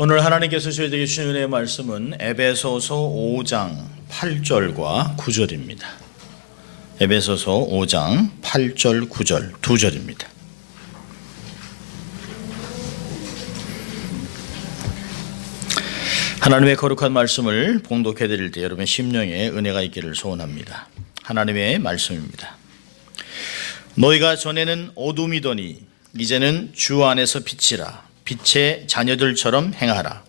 오늘 하나님께서 저희에게 주신 은혜의 말씀은 에베소서 5장 8절과 9절입니다. 에베소서 5장 8절, 9절 두 절입니다. 하나님의 거룩한 말씀을 봉독해 드릴 때 여러분의 심령에 은혜가 있기를 소원합니다. 하나님의 말씀입니다. 너희가 전에는 어둠이더니 이제는 주 안에서 빛이라. 빛의 자녀들처럼 행하라.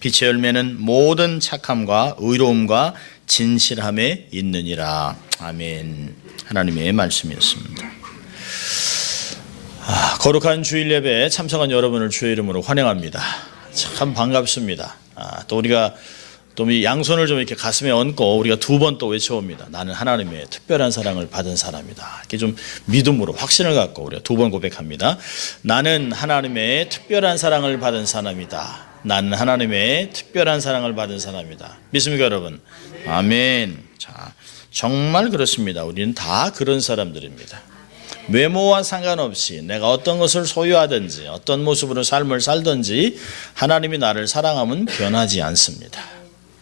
빛의 열매는 모든 착함과 의로움과 진실함에 있느니라. 아멘. 하나님의 말씀이었습니다. 거룩한 주일 예배에 참석한 여러분을 주의 이름으로 환영합니다. 참 반갑습니다. 또 우리가 또 양손을 좀 이렇게 가슴에 얹고 우리가 두 번 또 외쳐봅니다. 나는 하나님의 특별한 사랑을 받은 사람이다. 이렇게 좀 믿음으로 확신을 갖고 우리가 두 번 고백합니다. 나는 하나님의 특별한 사랑을 받은 사람이다. 나는 하나님의 특별한 사랑을 받은 사람이다. 믿습니까, 여러분? 아멘. 자, 정말 그렇습니다. 우리는 다 그런 사람들입니다. 외모와 상관없이 내가 어떤 것을 소유하든지 어떤 모습으로 삶을 살든지 하나님이 나를 사랑하면 변하지 않습니다.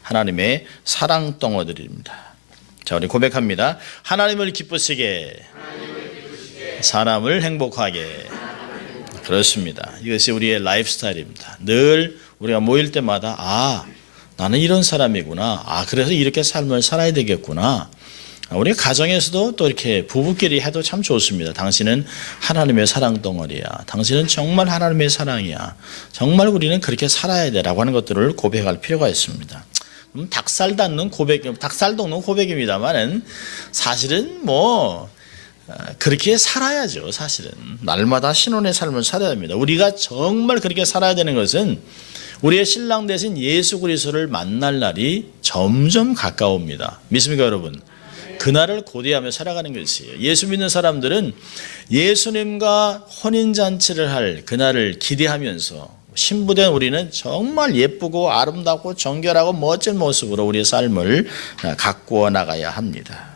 하나님의 사랑 덩어리입니다. 자, 우리 고백합니다. 하나님을 기쁘시게, 사람을 행복하게. 그렇습니다. 이것이 우리의 라이프 스타일입니다. 늘 우리가 모일 때마다 나는 이런 사람이구나. 그래서 이렇게 삶을 살아야 되겠구나. 우리 가정에서도 또 이렇게 부부끼리 해도 참 좋습니다. 당신은 하나님의 사랑 덩어리야. 당신은 정말 하나님의 사랑이야. 정말 우리는 그렇게 살아야 되라고 하는 것들을 고백할 필요가 있습니다. 닭살 돋는 고백입니다만은 사실은 그렇게 살아야죠. 사실은 날마다 신혼의 삶을 살아야 합니다. 우리가 정말 그렇게 살아야 되는 것은 우리의 신랑 대신 예수 그리스도를 만날 날이 점점 가까웁니다. 믿습니까, 여러분? 그날을 고대하며 살아가는 것이에요. 예수 믿는 사람들은 예수님과 혼인잔치를 할 그날을 기대하면서 신부된 우리는 정말 예쁘고 아름답고 정결하고 멋진 모습으로 우리의 삶을 가꾸어 나가야 합니다.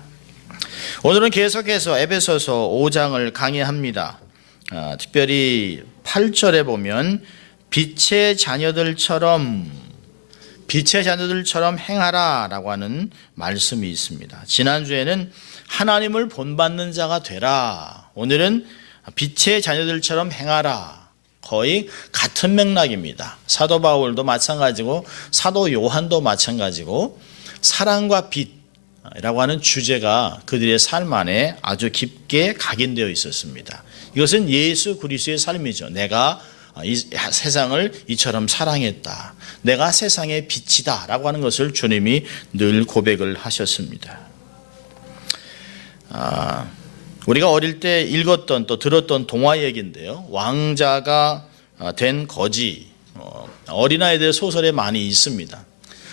오늘은 계속해서 에베소서 5장을 강의합니다. 특별히 8절에 보면 빛의 자녀들처럼 행하라 라고 하는 말씀이 있습니다. 지난주에는 하나님을 본받는 자가 되라. 오늘은 빛의 자녀들처럼 행하라. 거의 같은 맥락입니다. 사도 바울도 마찬가지고 사도 요한도 마찬가지고 사랑과 빛이라고 하는 주제가 그들의 삶 안에 아주 깊게 각인되어 있었습니다. 이것은 예수 그리스도의 삶이죠. 내가 이 세상을 이처럼 사랑했다. 내가 세상의 빛이다 라고 하는 것을 주님이 늘 고백을 하셨습니다. 우리가 어릴 때 읽었던 또 들었던 동화 얘기인데요. 왕자가 된 거지. 어린아이들 소설에 많이 있습니다.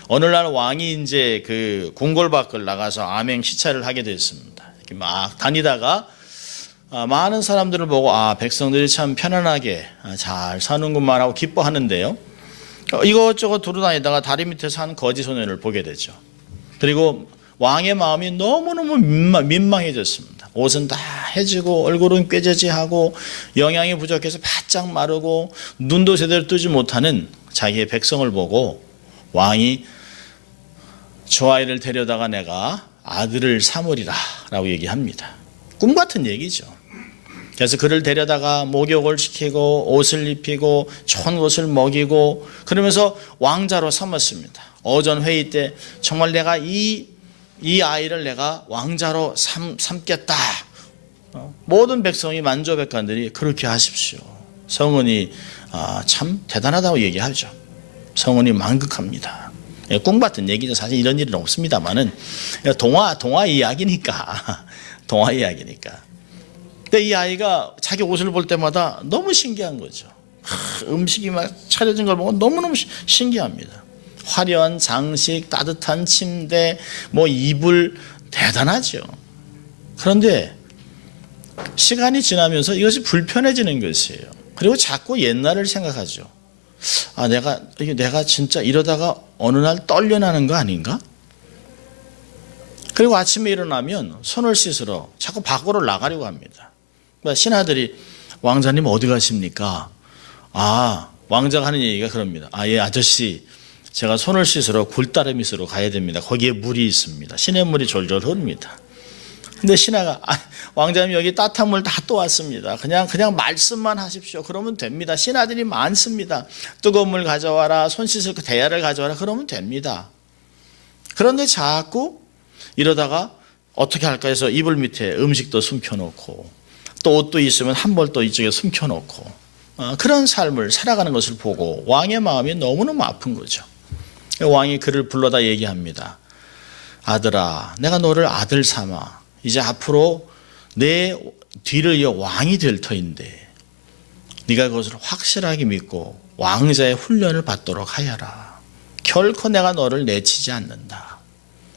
어느 날 왕이 이제 그 궁궐 밖을 나가서 암행 시찰을 하게 됐습니다. 이렇게 막 다니다가 많은 사람들을 보고 백성들이 참 편안하게 잘 사는구만 하고 기뻐하는데요. 이것저것 돌아다니다가 다리 밑에 산 거지 소년을 보게 되죠. 그리고 왕의 마음이 너무너무 민망해졌습니다. 옷은 다 해지고 얼굴은 꾀죄죄하고 영양이 부족해서 바짝 마르고 눈도 제대로 뜨지 못하는 자기의 백성을 보고 왕이 저 아이를 데려다가 내가 아들을 삼으리라 라고 얘기합니다. 꿈 같은 얘기죠. 그래서 그를 데려다가 목욕을 시키고 옷을 입히고 좋은 것을 먹이고 그러면서 왕자로 삼았습니다. 오전 회의 때 정말 내가 이 아이를 내가 왕자로 삼겠다. 모든 백성이 만조백관들이 그렇게 하십시오. 성은이 참 대단하다고 얘기하죠. 성은이 만극합니다. 꿈 같은 얘기죠. 사실 이런 일은 없습니다만은 동화 이야기니까. 동화 이야기니까. 근데 이 아이가 자기 옷을 볼 때마다 너무 신기한 거죠. 음식이 막 차려진 걸 보고 너무너무 신기합니다. 화려한 장식, 따뜻한 침대, 이불 대단하죠. 그런데 시간이 지나면서 이것이 불편해지는 것이에요. 그리고 자꾸 옛날을 생각하죠. 내가 진짜 이러다가 어느 날 떨려나는 거 아닌가? 그리고 아침에 일어나면 손을 씻으러 자꾸 밖으로 나가려고 합니다. 신하들이 왕자님 어디 가십니까? 왕자가 하는 얘기가 그럽니다. 예, 아저씨, 제가 손을 씻으러 굴다리밑으로 가야 됩니다. 거기에 물이 있습니다. 시냇물이 졸졸 흐릅니다. 근데 신하가 왕자님 여기 따뜻한 물 다 또 왔습니다. 그냥 말씀만 하십시오. 그러면 됩니다. 신하들이 많습니다. 뜨거운 물 가져와라. 손 씻을 그 대야를 가져와라. 그러면 됩니다. 그런데 자꾸 이러다가 어떻게 할까 해서 이불 밑에 음식도 숨겨놓고 또 옷도 있으면 한 벌 또 이쪽에 숨겨놓고 그런 삶을 살아가는 것을 보고 왕의 마음이 너무너무 아픈 거죠. 왕이 그를 불러다 얘기합니다. 아들아, 내가 너를 아들 삼아 이제 앞으로 내 뒤를 이어 왕이 될 터인데 네가 그것을 확실하게 믿고 왕자의 훈련을 받도록 하여라. 결코 내가 너를 내치지 않는다.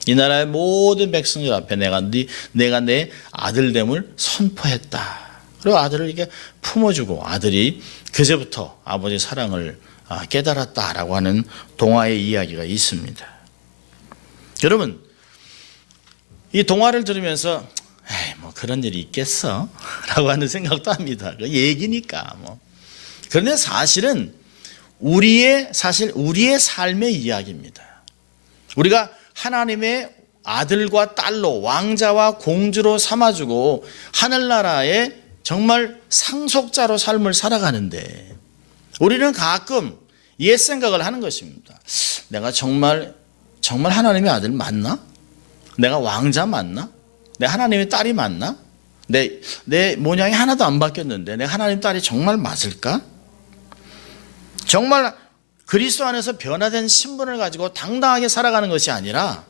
이 나라의 모든 백성들 앞에 내가 내 아들됨을 선포했다. 그리고 아들을 이렇게 품어주고 아들이 그제부터 아버지의 사랑을 깨달았다라고 하는 동화의 이야기가 있습니다. 여러분, 이 동화를 들으면서 뭐 그런 일이 있겠어? 라고 하는 생각도 합니다. 얘기니까 뭐. 그런데 사실은 우리의 삶의 이야기입니다. 우리가 하나님의 아들과 딸로 왕자와 공주로 삼아주고 하늘나라의 정말 상속자로 삶을 살아가는데 우리는 가끔 옛 생각을 하는 것입니다. 내가 정말 하나님의 아들 맞나? 내가 왕자 맞나? 내 하나님의 딸이 맞나? 내 모양이 하나도 안 바뀌었는데 내 하나님 딸이 정말 맞을까? 정말 그리스도 안에서 변화된 신분을 가지고 당당하게 살아가는 것이 아니라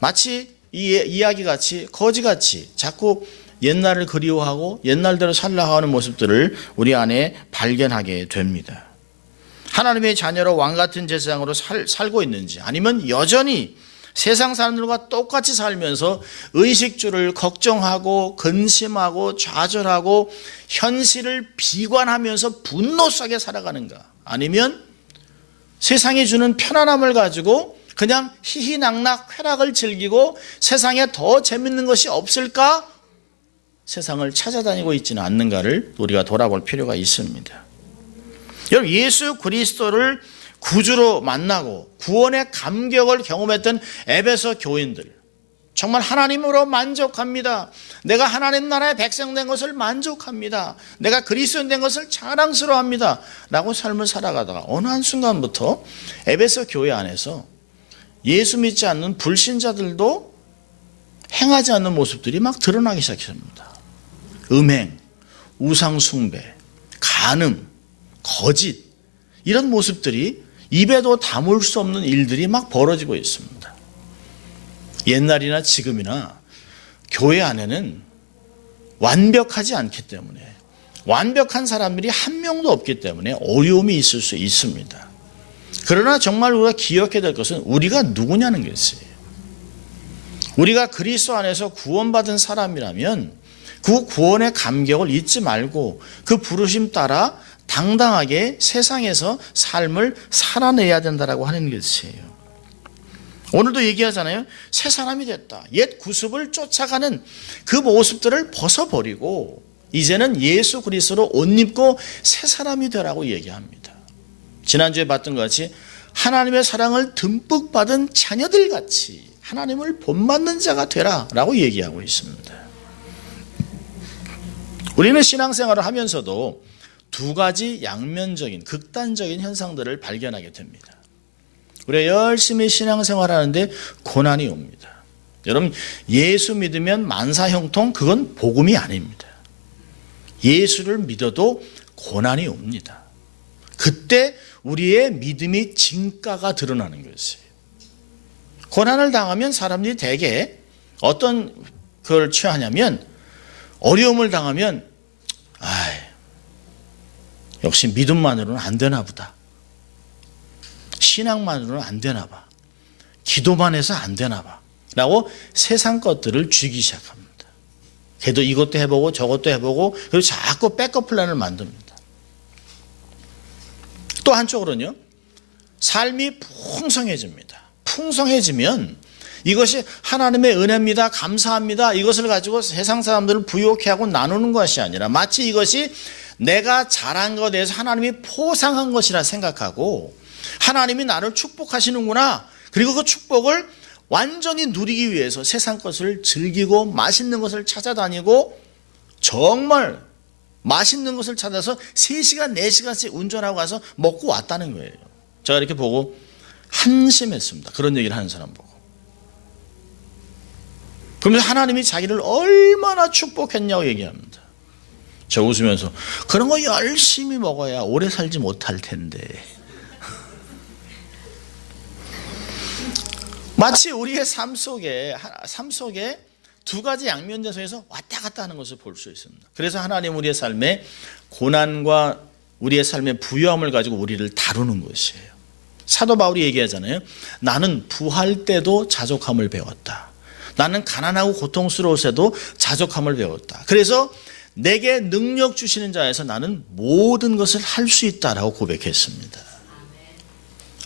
마치 이 이야기같이 거지같이 자꾸 옛날을 그리워하고 옛날대로 살려고 하는 모습들을 우리 안에 발견하게 됩니다. 하나님의 자녀로 왕같은 제사장으로 살고 있는지 아니면 여전히 세상 사람들과 똑같이 살면서 의식주를 걱정하고 근심하고 좌절하고 현실을 비관하면서 분노 속에 살아가는가, 아니면 세상이 주는 편안함을 가지고 그냥 희희낙낙 쾌락을 즐기고 세상에 더 재밌는 것이 없을까 세상을 찾아다니고 있지는 않는가를 우리가 돌아볼 필요가 있습니다. 여러분, 예수 그리스도를 구주로 만나고 구원의 감격을 경험했던 에베소 교인들 정말 하나님으로 만족합니다. 내가 하나님 나라의 백성 된 것을 만족합니다. 내가 그리스도인 된 것을 자랑스러워합니다 라고 삶을 살아가다가 어느 한순간부터 에베소 교회 안에서 예수 믿지 않는 불신자들도 행하지 않는 모습들이 막 드러나기 시작합니다. 음행, 우상숭배, 간음, 거짓, 이런 모습들이 입에도 담을 수 없는 일들이 막 벌어지고 있습니다. 옛날이나 지금이나 교회 안에는 완벽하지 않기 때문에, 완벽한 사람들이 한 명도 없기 때문에 어려움이 있을 수 있습니다. 그러나 정말 우리가 기억해야 될 것은 우리가 누구냐는 것이에요. 우리가 그리스도 안에서 구원받은 사람이라면 그 구원의 감격을 잊지 말고 그 부르심 따라 당당하게 세상에서 삶을 살아내야 된다라고 하는 것이에요. 오늘도 얘기하잖아요. 새 사람이 됐다. 옛 구습을 쫓아가는 그 모습들을 벗어버리고 이제는 예수 그리스도로 옷 입고 새 사람이 되라고 얘기합니다. 지난주에 봤던 것 같이 하나님의 사랑을 듬뿍 받은 자녀들 같이 하나님을 본받는 자가 되라라고 얘기하고 있습니다. 우리는 신앙생활을 하면서도 두 가지 양면적인 극단적인 현상들을 발견하게 됩니다. 우리가 열심히 신앙생활하는데 고난이 옵니다. 여러분, 예수 믿으면 만사형통, 그건 복음이 아닙니다. 예수를 믿어도 고난이 옵니다. 그때 우리의 믿음이 진가가 드러나는 것이에요. 고난을 당하면 사람들이 대개 어떤 걸 취하냐면, 어려움을 당하면 역시 믿음만으로는 안 되나 보다. 신앙만으로는 안 되나 봐. 기도만 해서 안 되나 봐. 라고 세상 것들을 쥐기 시작합니다. 걔도 이것도 해보고 저것도 해보고 그리고 자꾸 백업 플랜을 만듭니다. 또 한쪽으로는요. 삶이 풍성해집니다. 풍성해지면 이것이 하나님의 은혜입니다. 감사합니다. 이것을 가지고 세상 사람들을 부욕해 하고 나누는 것이 아니라 마치 이것이 내가 잘한 것에 대해서 하나님이 포상한 것이라 생각하고 하나님이 나를 축복하시는구나. 그리고 그 축복을 완전히 누리기 위해서 세상 것을 즐기고 맛있는 것을 찾아다니고 정말 맛있는 것을 찾아서 3시간, 4시간씩 운전하고 가서 먹고 왔다는 거예요. 제가 이렇게 보고 한심했습니다. 그런 얘기를 하는 사람 보고. 그러면서 하나님이 자기를 얼마나 축복했냐고 얘기합니다. 저 웃으면서 그런 거 열심히 먹어야 오래 살지 못할 텐데. 마치 우리의 삶 속에 두 가지 양면에서 왔다 갔다 하는 것을 볼 수 있습니다. 그래서 하나님 우리의 삶에 고난과 우리의 삶의 부요함을 가지고 우리를 다루는 것이에요. 사도 바울이 얘기하잖아요. 나는 부할 때도 자족함을 배웠다. 나는 가난하고 고통스러울때도 자족함을 배웠다. 그래서 내게 능력 주시는 자에서 나는 모든 것을 할 수 있다라고 고백했습니다.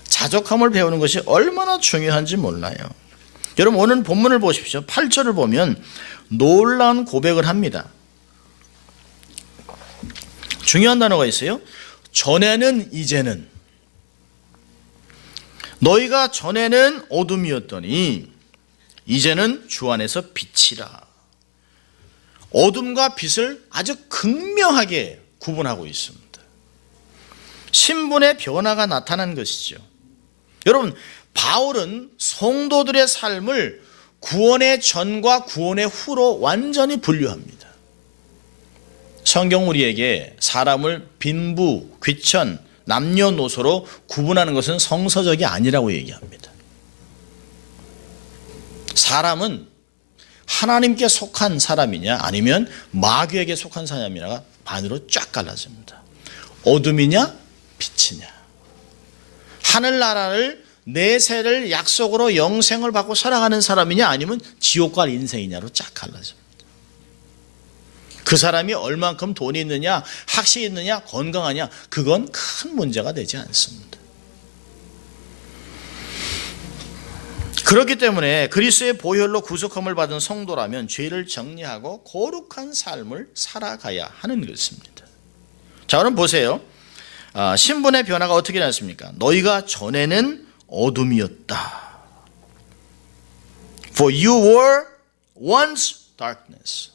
자족함을 배우는 것이 얼마나 중요한지 몰라요. 여러분 오늘 본문을 보십시오. 8절을 보면 놀라운 고백을 합니다. 중요한 단어가 있어요. 전에는 이제는. 너희가 전에는 어둠이었더니 이제는 주 안에서 빛이라. 어둠과 빛을 아주 극명하게 구분하고 있습니다. 신분의 변화가 나타난 것이죠. 여러분 바울은 성도들의 삶을 구원의 전과 구원의 후로 완전히 분류합니다. 성경 우리에게 사람을 빈부, 귀천, 남녀노소로 구분하는 것은 성서적이 아니라고 얘기합니다. 사람은 하나님께 속한 사람이냐 아니면 마귀에게 속한 사람이냐가 반으로 쫙 갈라집니다. 어둠이냐 빛이냐. 하늘나라를 내세를 약속으로 영생을 받고 살아가는 사람이냐 아니면 지옥 갈 인생이냐로 쫙 갈라집니다. 그 사람이 얼만큼 돈이 있느냐, 학식이 있느냐, 건강하냐, 그건 큰 문제가 되지 않습니다. 그렇기 때문에 그리스도의 보혈로 구속함을 받은 성도라면 죄를 정리하고 거룩한 삶을 살아가야 하는 것입니다. 자, 그럼 보세요. 신분의 변화가 어떻게 났습니까? 너희가 전에는 어둠이었다. For you were once darkness.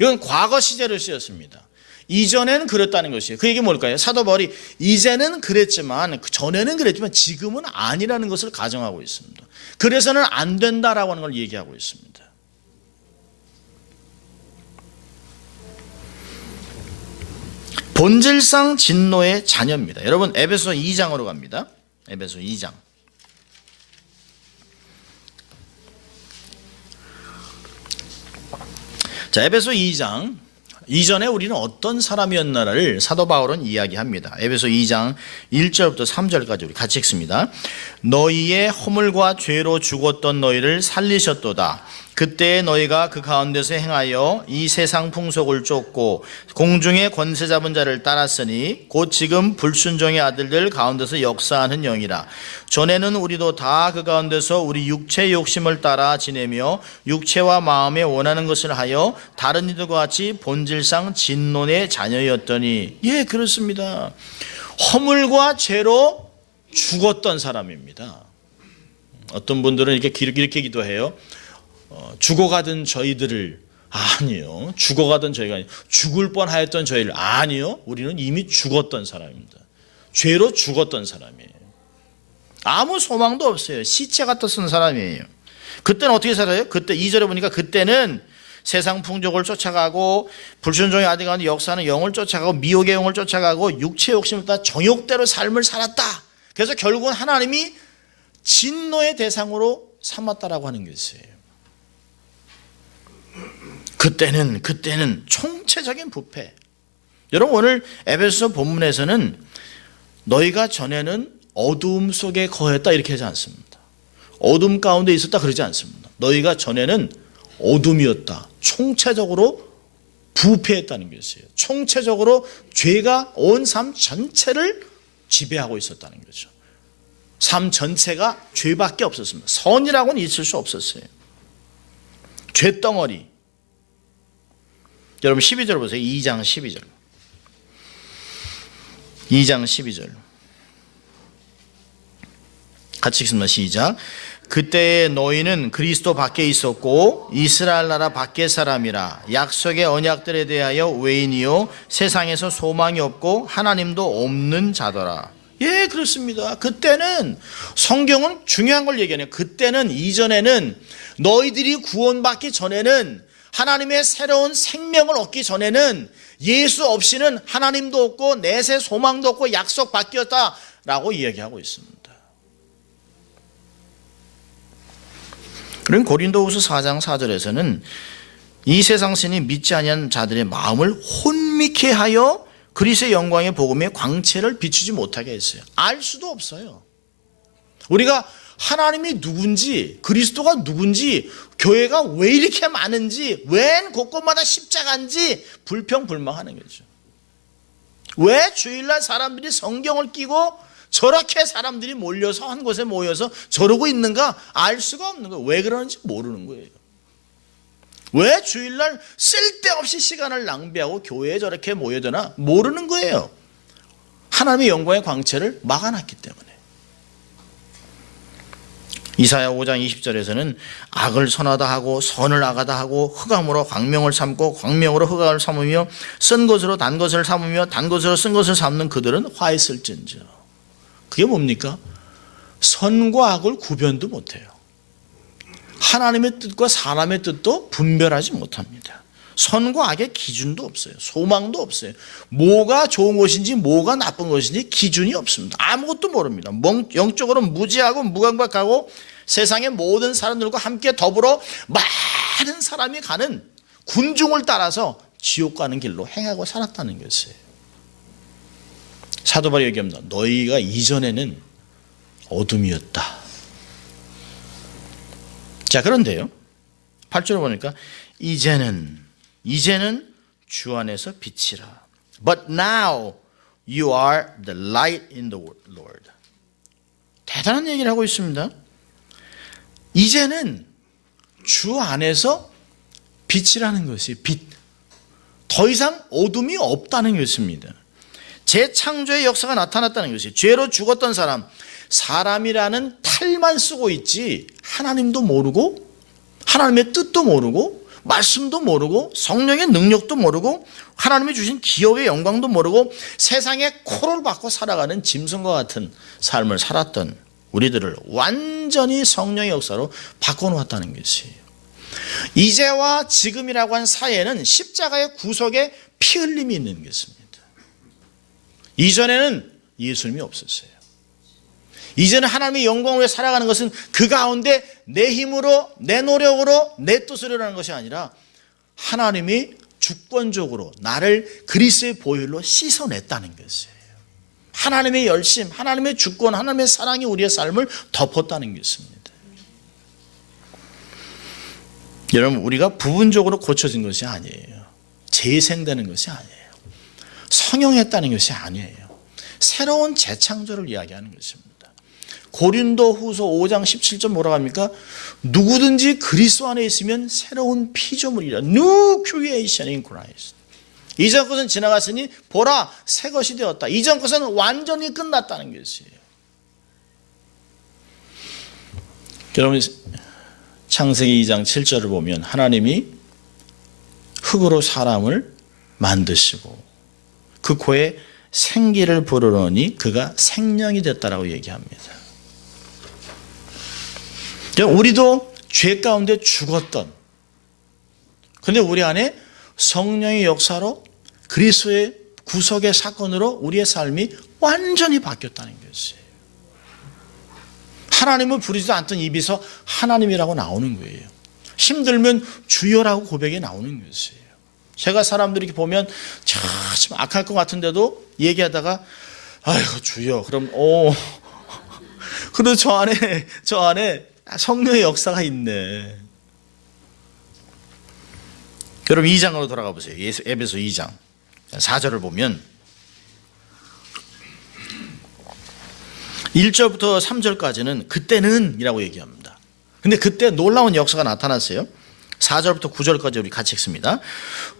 이건 과거 시제를 쓰였습니다. 이전에는 그랬다는 것이에요. 그 얘기 뭘까요? 사도 바울이 이제는 그랬지만 전에는 그랬지만 지금은 아니라는 것을 가정하고 있습니다. 그래서는 안 된다라고 하는 걸 얘기하고 있습니다. 본질상 진노의 자녀입니다. 여러분 에베소 2장으로 갑니다. 에베소 2장. 자, 에베소 2장. 이전에 우리는 어떤 사람이었나를 사도 바울은 이야기합니다. 에베소 2장 1절부터 3절까지 우리 같이 읽습니다. 너희의 허물과 죄로 죽었던 너희를 살리셨도다. 그때 너희가 그 가운데서 행하여 이 세상 풍속을 쫓고 공중의 권세 잡은 자를 따랐으니 곧 지금 불순종의 아들들 가운데서 역사하는 영이라. 전에는 우리도 다 그 가운데서 우리 육체의 욕심을 따라 지내며 육체와 마음에 원하는 것을 하여 다른 이들과 같이 본질상 진노의 자녀였더니, 예, 그렇습니다. 허물과 죄로 죽었던 사람입니다. 어떤 분들은 이렇게 기도해요. 죽어가던 저희들을, 아니요, 죽어가던 저희가 아니요, 죽을 뻔하였던 저희를, 아니요, 우리는 이미 죽었던 사람입니다. 죄로 죽었던 사람이에요. 아무 소망도 없어요. 시체 같았던 사람이에요. 그때는 어떻게 살아요? 그때 2절에 보니까 그때는 세상 풍족을 쫓아가고 불순종의 아들 가운데 역사하는 영을 쫓아가고 미혹의 영을 쫓아가고 육체 욕심을 따라 정욕대로 삶을 살았다. 그래서 결국은 하나님이 진노의 대상으로 삼았다라고 하는 것이에요. 그때는 총체적인 부패. 여러분 오늘 에베소 본문에서는 너희가 전에는 어두움 속에 거했다 이렇게 하지 않습니다. 어둠 가운데 있었다 그러지 않습니다. 너희가 전에는 어둠이었다. 총체적으로 부패했다는 것이에요. 총체적으로 죄가 온 삶 전체를 지배하고 있었다는 거죠. 삶 전체가 죄밖에 없었습니다. 선이라고는 있을 수 없었어요. 죄덩어리. 여러분 12절 보세요. 2장 12절. 2장 12절 같이 읽습니다. 시작. 그때에 너희는 그리스도 밖에 있었고 이스라엘 나라 밖의 사람이라 약속의 언약들에 대하여 외인이요 세상에서 소망이 없고 하나님도 없는 자더라. 예, 그렇습니다. 그때는 성경은 중요한 걸 얘기하네요. 그때는 이전에는 너희들이 구원받기 전에는 하나님의 새로운 생명을 얻기 전에는 예수 없이는 하나님도 없고 내세 소망도 없고 약속 밖이었다라고 이야기하고 있습니다. 그럼 고린도후서 4장 4절에서는 이 세상 신이 믿지 아니한 자들의 마음을 혼미케 하여 그리스도의 영광의 복음의 광채를 비추지 못하게 했어요. 알 수도 없어요. 우리가 하나님이 누군지, 그리스도가 누군지, 교회가 왜 이렇게 많은지, 웬 곳곳마다 십자가인지 불평불만하는 거죠. 왜 주일날 사람들이 성경을 끼고 저렇게 사람들이 몰려서 한 곳에 모여서 저러고 있는가 알 수가 없는 거예요. 왜 그러는지 모르는 거예요. 왜 주일날 쓸데없이 시간을 낭비하고 교회에 저렇게 모여드나 모르는 거예요. 하나님의 영광의 광채를 막아놨기 때문에. 이사야 5장 20절에서는 악을 선하다 하고 선을 악하다 하고 흑암으로 광명을 삼고 광명으로 흑암을 삼으며 쓴 것으로 단 것을 삼으며 단 것으로 쓴 것을 삼는 그들은 화 있을진저. 그게 뭡니까? 선과 악을 구별도 못해요. 하나님의 뜻과 사람의 뜻도 분별하지 못합니다. 선과 악의 기준도 없어요. 소망도 없어요. 뭐가 좋은 것인지 뭐가 나쁜 것인지 기준이 없습니다. 아무것도 모릅니다. 영적으로 무지하고 무감각하고 세상의 모든 사람들과 함께 더불어 많은 사람이 가는 군중을 따라서 지옥 가는 길로 행하고 살았다는 것이에요. 사도 바울이 얘기합니다. 너희가 이전에는 어둠이었다. 자, 그런데요 8절에 보니까 이제는 주 안에서 빛이라. But now you are the light in the Lord. 대단한 얘기를 하고 있습니다. 이제는 주 안에서 빛이라는 것이 빛. 더 이상 어둠이 없다는 것입니다. 재창조의 역사가 나타났다는 것이 죄로 죽었던 사람이라는 탈만 쓰고 있지 하나님도 모르고 하나님의 뜻도 모르고 말씀도 모르고 성령의 능력도 모르고 하나님이 주신 기업의 영광도 모르고 세상에 코를 박고 살아가는 짐승과 같은 삶을 살았던 우리들을 완전히 성령의 역사로 바꿔놓았다는 것이에요. 이제와 지금이라고 한 사이에는 십자가의 구속에 피 흘림이 있는 것입니다. 이전에는 예수님이 없었어요. 이제는 하나님의 영광을 위해 살아가는 것은 그 가운데 내 힘으로 내 노력으로 내 뜻으로 하는 것이 아니라 하나님이 주권적으로 나를 그리스도의 보혈로 씻어냈다는 것이에요. 하나님의 열심, 하나님의 주권, 하나님의 사랑이 우리의 삶을 덮었다는 것입니다. 여러분, 우리가 부분적으로 고쳐진 것이 아니에요. 재생되는 것이 아니에요. 성형했다는 것이 아니에요. 새로운 재창조를 이야기하는 것입니다. 고린도후서 5장 17절 뭐라고 합니까? 누구든지 그리스도 안에 있으면 새로운 피조물이라. New creation in Christ. 이전 것은 지나갔으니 보라 새 것이 되었다. 이전 것은 완전히 끝났다는 것이에요. 여러분, 창세기 2장 7절을 보면 하나님이 흙으로 사람을 만드시고 그 코에 생기를 불어넣으니 그가 생명이 됐다라고 얘기합니다. 우리도 죄 가운데 죽었던, 그런데 우리 안에 성령의 역사로 그리스도의 구속의 사건으로 우리의 삶이 완전히 바뀌었다는 것이에요. 하나님을 부르지도 않던 입에서 하나님이라고 나오는 거예요. 힘들면 주여라고 고백이 나오는 것이에요. 제가 사람들이 이렇게 보면 참 악할 것 같은데도 얘기하다가 아이고 주여 그럼 그래도 저 안에 성령의 역사가 있네. 여러분 2장으로 돌아가 보세요. 에베소 2장 4절을 보면 1절부터 3절까지는 그때는 이라고 얘기합니다. 근데 그때 놀라운 역사가 나타났어요. 4절부터 9절까지 우리 같이 읽습니다.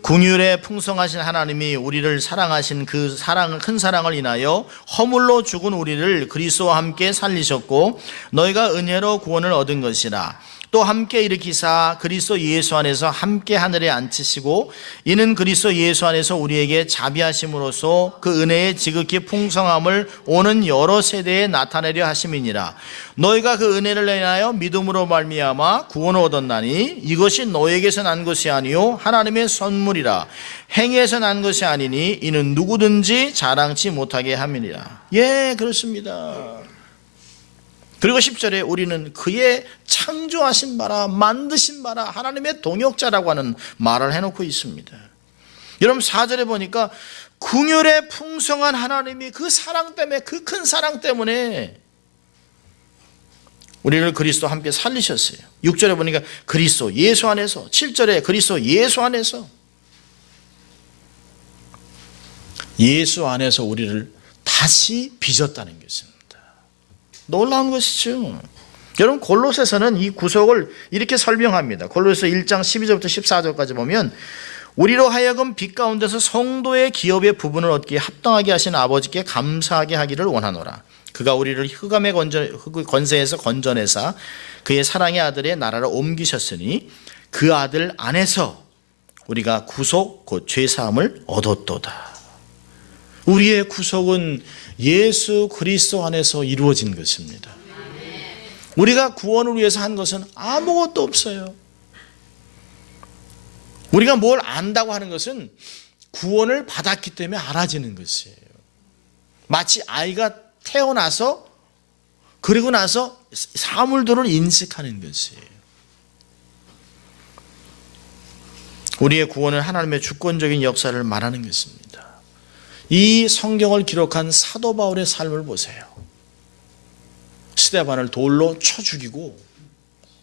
긍휼에 풍성하신 하나님이 우리를 사랑하신 그 큰 사랑을 인하여 허물로 죽은 우리를 그리스도와 함께 살리셨고 너희가 은혜로 구원을 얻은 것이라. 또 함께 일으키사 그리스도 예수 안에서 함께 하늘에 앉히시고 이는 그리스도 예수 안에서 우리에게 자비하심으로써 그 은혜의 지극히 풍성함을 오는 여러 세대에 나타내려 하심이니라. 너희가 그 은혜를 인하여 믿음으로 말미암아 구원을 얻었나니 이것이 너에게서 난 것이 아니요 하나님의 선물이라. 행위에서 난 것이 아니니 이는 누구든지 자랑치 못하게 함이니라. 예, 그렇습니다. 그리고 10절에 우리는 그의 창조하신 바라 만드신 바라 하나님의 동역자라고 하는 말을 해놓고 있습니다. 여러분 4절에 보니까 긍휼에 풍성한 하나님이 그 사랑 때문에, 그 큰 사랑 때문에 우리를 그리스도와 함께 살리셨어요. 6절에 보니까 그리스도 예수 안에서, 7절에 그리스도 예수 안에서, 예수 안에서 우리를 다시 빚었다는 것입니다. 놀라운 것이죠. 여러분 골로새서는 이 구속을 이렇게 설명합니다. 골로새 1장 12절부터 14절까지 보면 우리로 하여금 빛 가운데서 성도의 기업의 부분을 얻기에 합당하게 하신 아버지께 감사하게 하기를 원하노라. 그가 우리를 흑암의 권세에서 건져내사 그의 사랑의 아들의 나라로 옮기셨으니 그 아들 안에서 우리가 구속 곧 죄사함을 얻었도다. 우리의 구속은 예수 그리스도 안에서 이루어진 것입니다. 우리가 구원을 위해서 한 것은 아무것도 없어요. 우리가 뭘 안다고 하는 것은 구원을 받았기 때문에 알아지는 것이에요. 마치 아이가 태어나서 그리고 나서 사물들을 인식하는 것이에요. 우리의 구원은 하나님의 주권적인 역사를 말하는 것입니다. 이 성경을 기록한 사도 바울의 삶을 보세요. 스데반을 돌로 쳐 죽이고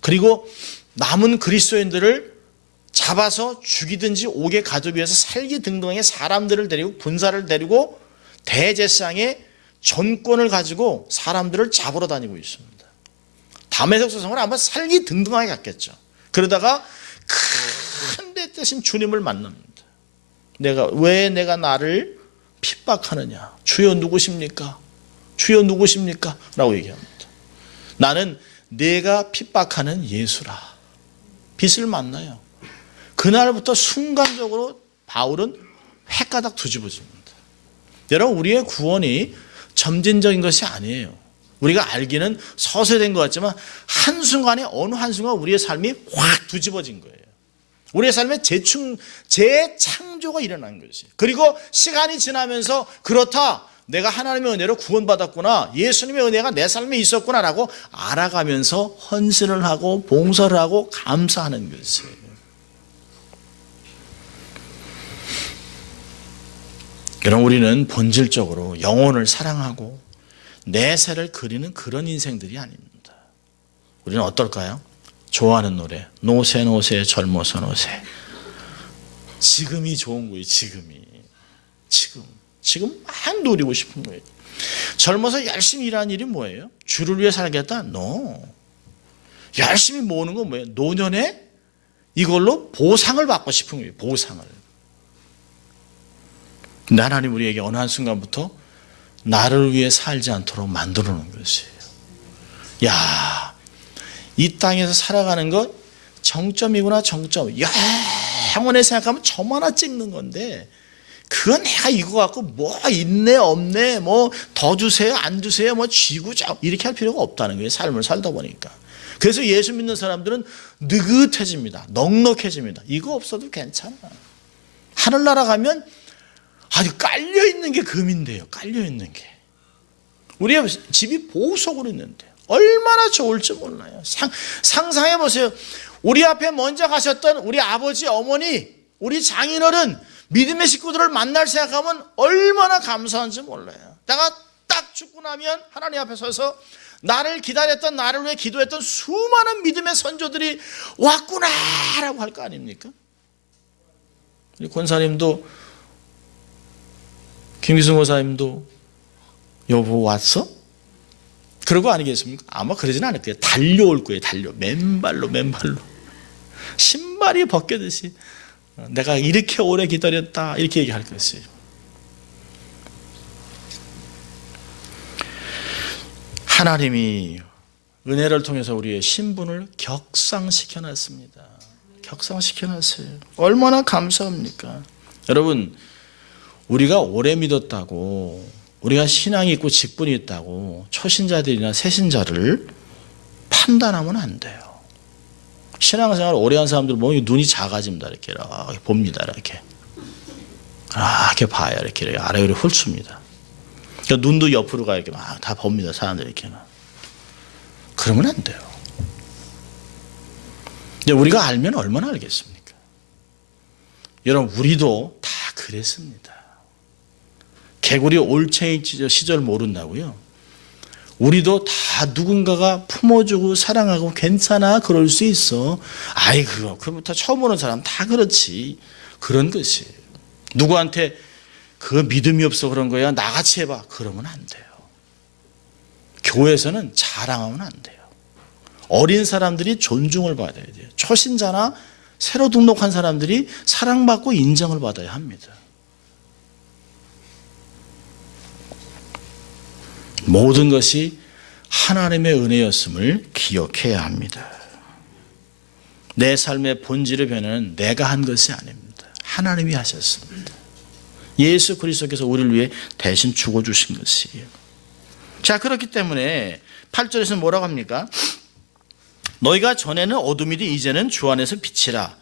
그리고 남은 그리스도인들을 잡아서 죽이든지 옥에 가두기 위해서 살기 등등의 사람들을 데리고 군사를 데리고 대제사장의 전권을 가지고 사람들을 잡으러 다니고 있습니다. 다메섹 소성을 아마 살기 등등하게 갔겠죠. 그러다가 큰 데 대신 주님을 만납니다. 왜 내가 나를 핍박하느냐? 주여 누구십니까? 주여 누구십니까? 라고 얘기합니다. 나는 내가 핍박하는 예수라. 빛을 만나요. 그날부터 순간적으로 바울은 횟가닥 뒤집어집니다. 여러분 우리의 구원이 점진적인 것이 아니에요. 우리가 알기는 서서히 된 것 같지만 한순간에 어느 한순간 우리의 삶이 확 뒤집어진 거예요. 우리의 삶에 재창조가 일어난 것이에요. 그리고 시간이 지나면서 그렇다. 내가 하나님의 은혜로 구원받았구나. 예수님의 은혜가 내 삶에 있었구나라고 알아가면서 헌신을 하고 봉사를 하고 감사하는 것이에요. 여러분 우리는 본질적으로 영혼을 사랑하고 내세를 그리는 그런 인생들이 아닙니다. 우리는 어떨까요? 좋아하는 노래 노세 노세 젊어서 노세. 지금이 좋은 거예요. 지금 막 누리고 싶은 거예요. 젊어서 열심히 일하는 일이 뭐예요? 주를 위해 살겠다? No. 열심히 모으는 건 뭐예요? 노년에 이걸로 보상을 받고 싶은 거예요. 보상을. 근데 하나님 우리에게 어느 한순간부터 나를 위해 살지 않도록 만들어 놓은 것이에요. 야, 이 땅에서 살아가는 것 정점이구나. 정점. 영원히 생각하면 점 하나 찍는 건데 그건 내가 이거 갖고 뭐 있네 없네 뭐 더 주세요 안 주세요 뭐 쥐고 자 이렇게 할 필요가 없다는 거예요. 삶을 살다 보니까. 그래서 예수 믿는 사람들은 느긋해집니다. 넉넉해집니다. 이거 없어도 괜찮아. 하늘나라 가면 아주 깔려있는 게 금인데요. 깔려있는 게. 우리의 집이 보석으로 있는데 얼마나 좋을지 몰라요. 상상해 보세요. 우리 앞에 먼저 가셨던 우리 아버지, 어머니, 우리 장인어른, 믿음의 식구들을 만날 생각하면 얼마나 감사한지 몰라요. 내가 딱 죽고 나면 하나님 앞에 서서 나를 기다렸던, 나를 위해 기도했던 수많은 믿음의 선조들이 왔구나라고 할 거 아닙니까? 우리 권사님도 김기순 목사님도 여보 왔어? 그런 거 아니겠습니까? 아마 그러지는 않을 거예요. 달려올 거예요. 맨발로. 신발이 벗겨듯이 내가 이렇게 오래 기다렸다 이렇게 얘기할 것이에요. 하나님이 은혜를 통해서 우리의 신분을 격상시켜 놨습니다. 격상시켜 놨어요. 얼마나 감사합니까? 여러분, 우리가 오래 믿었다고, 우리가 신앙이 있고 직분이 있다고 초신자들이나 새신자를 판단하면 안 돼요. 신앙생활 오래 한 사람들 보면 눈이 작아집니다. 이렇게 봅니다. 이렇게 봐요. 이렇게 아래로 훑습니다. 그러니까 눈도 옆으로 가 이렇게 막 다 봅니다. 사람들 이렇게는. 그러면 안 돼요. 근데 우리가 알면 얼마나 알겠습니까? 여러분, 우리도 다 그랬습니다. 개구리 올챙이 시절 모른다고요? 우리도 다 누군가가 품어주고 사랑하고 괜찮아 그럴 수 있어. 아이 그럼 다 처음 오는 사람 다 그렇지. 그런 것이 누구한테 그 믿음이 없어 그런 거야 나같이 해봐 그러면 안 돼요. 교회에서는 자랑하면 안 돼요. 어린 사람들이 존중을 받아야 돼요. 초신자나 새로 등록한 사람들이 사랑받고 인정을 받아야 합니다. 모든 것이 하나님의 은혜였음을 기억해야 합니다. 내 삶의 본질의 변화는 내가 한 것이 아닙니다. 하나님이 하셨습니다. 예수 그리스도께서 우리를 위해 대신 죽어주신 것이에요. 자, 그렇기 때문에 8절에서 뭐라고 합니까? 너희가 전에는 어둠이니 이제는 주 안에서 빛이라.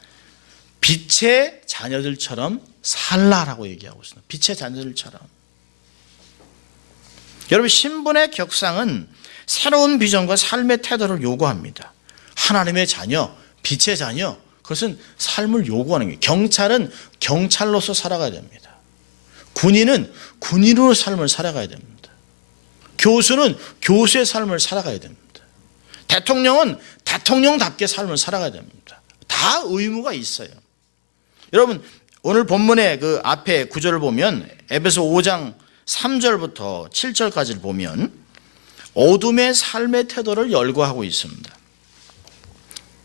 빛의 자녀들처럼 살라라고 얘기하고 있습니다. 빛의 자녀들처럼. 여러분, 신분의 격상은 새로운 비전과 삶의 태도를 요구합니다. 하나님의 자녀, 빛의 자녀, 그것은 삶을 요구하는 거예요. 경찰은 경찰로서 살아가야 됩니다. 군인은 군인으로 삶을 살아가야 됩니다. 교수는 교수의 삶을 살아가야 됩니다. 대통령은 대통령답게 삶을 살아가야 됩니다. 다 의무가 있어요. 여러분, 오늘 본문의 그 앞에 구절을 보면 에베소 5장 3절부터 7절까지를 보면 어둠의 삶의 태도를 열거하고 있습니다.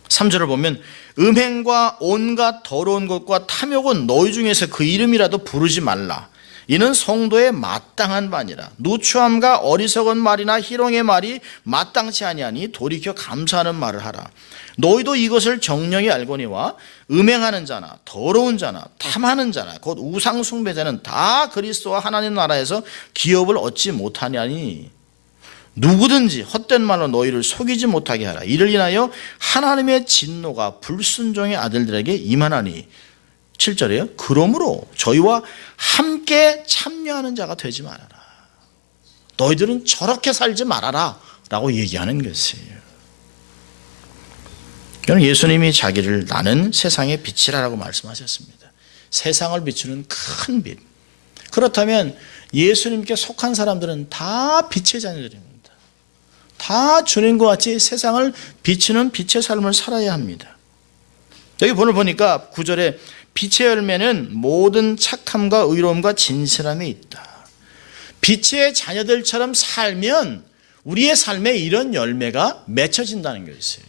3절을 보면 음행과 온갖 더러운 것과 탐욕은 너희 중에서 그 이름이라도 부르지 말라. 이는 성도의 마땅한 바니라. 누추함과 어리석은 말이나 희롱의 말이 마땅치 아니하니 돌이켜 감사하는 말을 하라. 너희도 이것을 정령이 알거니와 음행하는 자나 더러운 자나 탐하는 자나 곧 우상 숭배자는 다 그리스도와 하나님 나라에서 기업을 얻지 못하냐니 누구든지 헛된 말로 너희를 속이지 못하게 하라. 이를 인하여 하나님의 진노가 불순종의 아들들에게 임하나니 7절이에요. 그러므로 저희와 함께 참여하는 자가 되지 말아라. 너희들은 저렇게 살지 말아라 라고 얘기하는 것이에요. 예수님이 자기를 나는 세상의 빛이라고 말씀하셨습니다. 세상을 비추는 큰 빛. 그렇다면 예수님께 속한 사람들은 다 빛의 자녀들입니다. 다 주님과 같이 세상을 비추는 빛의 삶을 살아야 합니다. 여기 본을 보니까 9절에 빛의 열매는 모든 착함과 의로움과 진실함에 있다. 빛의 자녀들처럼 살면 우리의 삶에 이런 열매가 맺혀진다는 것이에요.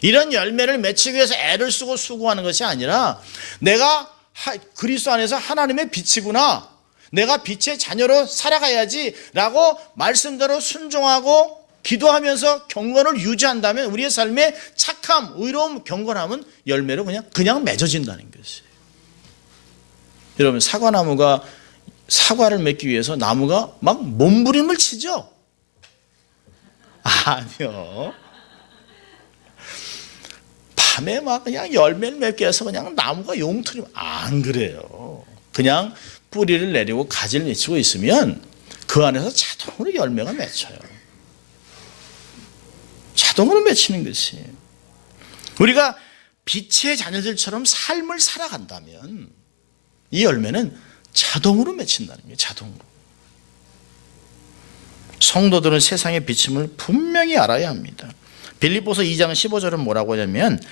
이런 열매를 맺히기 위해서 애를 쓰고 수고하는 것이 아니라 내가 그리스도 안에서 하나님의 빛이구나, 내가 빛의 자녀로 살아가야지 라고 말씀대로 순종하고 기도하면서 경건을 유지한다면 우리의 삶에 착함, 의로움, 경건함은 열매로 그냥 맺어진다는 것이에요. 여러분, 사과나무가 사과를 맺기 위해서 나무가 막 몸부림을 치죠? 아니요. 밤에 막 그냥 열매를 맺기 위해서 그냥 나무가 용투리면 안 그래요. 그냥 뿌리를 내리고 가지를 내치고 있으면 그 안에서 자동으로 열매가 맺혀요. 자동으로 맺히는 것이에요. 우리가 빛의 자녀들처럼 삶을 살아간다면 이 열매는 자동으로 맺힌다는 거예요. 자동으로. 성도들은 세상의 비침을 분명히 알아야 합니다. 빌립보서 2장 15절은 뭐라고 하냐면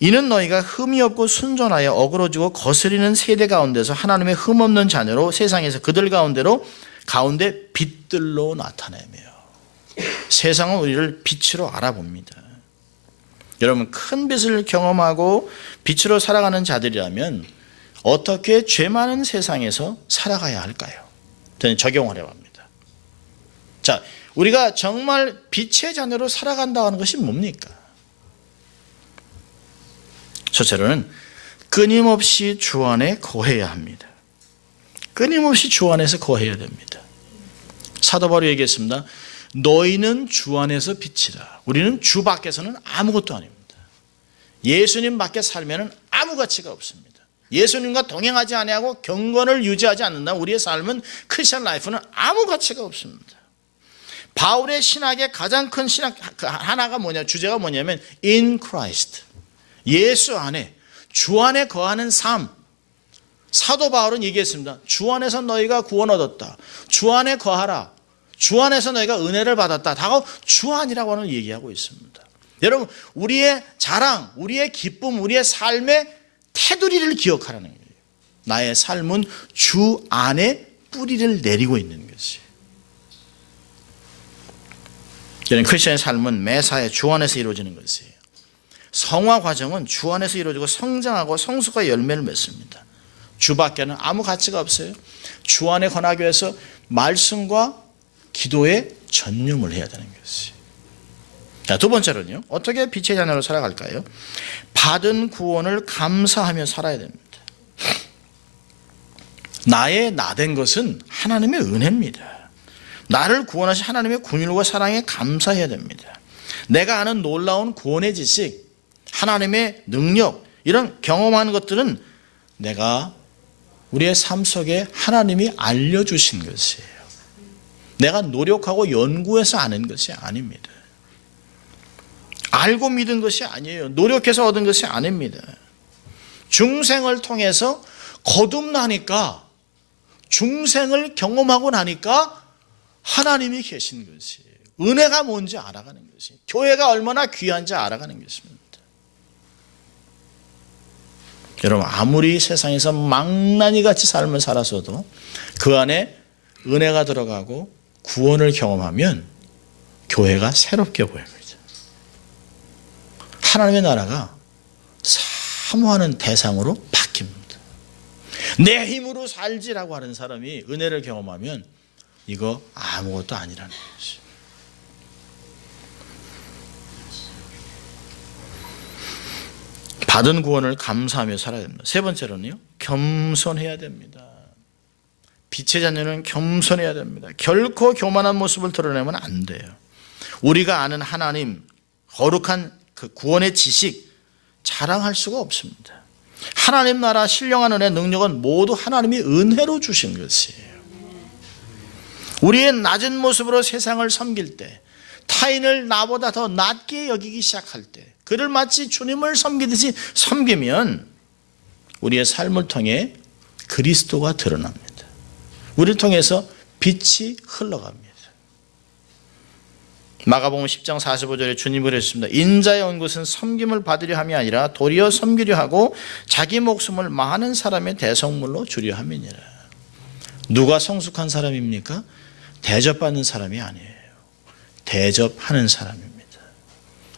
이는 너희가 흠이 없고 순전하여 어그러지고 거스리는 세대 가운데서 하나님의 흠 없는 자녀로 세상에서 그들 가운데 빛들로 나타내며 세상은 우리를 빛으로 알아봅니다. 여러분, 큰 빛을 경험하고 빛으로 살아가는 자들이라면 어떻게 죄 많은 세상에서 살아가야 할까요? 저는 적용을 해봅니다. 자, 우리가 정말 빛의 자녀로 살아간다고 하는 것이 뭡니까? 첫째로는 끊임없이 주 안에 거해야 합니다. 끊임없이 주 안에서 거해야 됩니다. 사도 바울이 얘기했습니다. 너희는 주 안에서 빛이라. 우리는 주 밖에서는 아무것도 아닙니다. 예수님 밖에 살면 아무 가치가 없습니다. 예수님과 동행하지 아니하고 경건을 유지하지 않는다. 우리의 삶은, 크리스천 라이프는 아무 가치가 없습니다. 바울의 신학의 가장 큰 신학 하나가 주제가 뭐냐면 in Christ. 예수 안에, 주 안에 거하는 삶. 사도 바울은 얘기했습니다. 주 안에서 너희가 구원 얻었다. 주 안에 거하라. 주 안에서 너희가 은혜를 받았다. 다 주 안이라고 하는 얘기하고 있습니다. 여러분, 우리의 자랑, 우리의 기쁨, 우리의 삶의 테두리를 기억하라는 거예요. 나의 삶은 주 안에 뿌리를 내리고 있는 것이에요. 크리스천의 삶은 매사에 주 안에서 이루어지는 것이에요. 성화 과정은 주 안에서 이루어지고 성장하고 성숙과 열매를 맺습니다. 주 밖에는 아무 가치가 없어요. 주 안에 거하기 위해서 말씀과 기도에 전념을 해야 되는 것이에요. 자, 두 번째로는요, 어떻게 빛의 자녀로 살아갈까요? 받은 구원을 감사하며 살아야 됩니다. 나의 나된 것은 하나님의 은혜입니다. 나를 구원하신 하나님의 긍휼과 사랑에 감사해야 됩니다. 내가 아는 놀라운 구원의 지식, 하나님의 능력, 이런 경험하는 것들은 내가 우리의 삶 속에 하나님이 알려주신 것이에요. 내가 노력하고 연구해서 아는 것이 아닙니다. 알고 믿은 것이 아니에요. 노력해서 얻은 것이 아닙니다. 중생을 통해서 거듭나니까, 중생을 경험하고 나니까 하나님이 계신 것이에요. 은혜가 뭔지 알아가는 것이에요. 교회가 얼마나 귀한지 알아가는 것입니다. 여러분, 아무리 세상에서 망나니같이 삶을 살아서도 그 안에 은혜가 들어가고 구원을 경험하면 교회가 새롭게 보입니다. 하나님의 나라가 사모하는 대상으로 바뀝니다. 내 힘으로 살지라고 하는 사람이 은혜를 경험하면 이거 아무것도 아니라는 것이죠. 받은 구원을 감사하며 살아야 됩니다. 세 번째로는요, 겸손해야 됩니다. 빛의 자녀는 겸손해야 됩니다. 결코 교만한 모습을 드러내면 안 돼요. 우리가 아는 하나님, 거룩한 그 구원의 지식 자랑할 수가 없습니다. 하나님 나라 신령한 은혜 능력은 모두 하나님이 은혜로 주신 것이에요. 우리의 낮은 모습으로 세상을 섬길 때, 타인을 나보다 더 낮게 여기기 시작할 때, 그를 마치 주님을 섬기듯이 섬기면 우리의 삶을 통해 그리스도가 드러납니다. 우리를 통해서 빛이 흘러갑니다. 마가복음 10장 45절에 주님이 그랬습니다. 인자의 온 것은 섬김을 받으려 함이 아니라 도리어 섬기려 하고 자기 목숨을 많은 사람의 대성물로 주려 함이니라. 누가 성숙한 사람입니까? 대접받는 사람이 아니에요. 대접하는 사람입니다.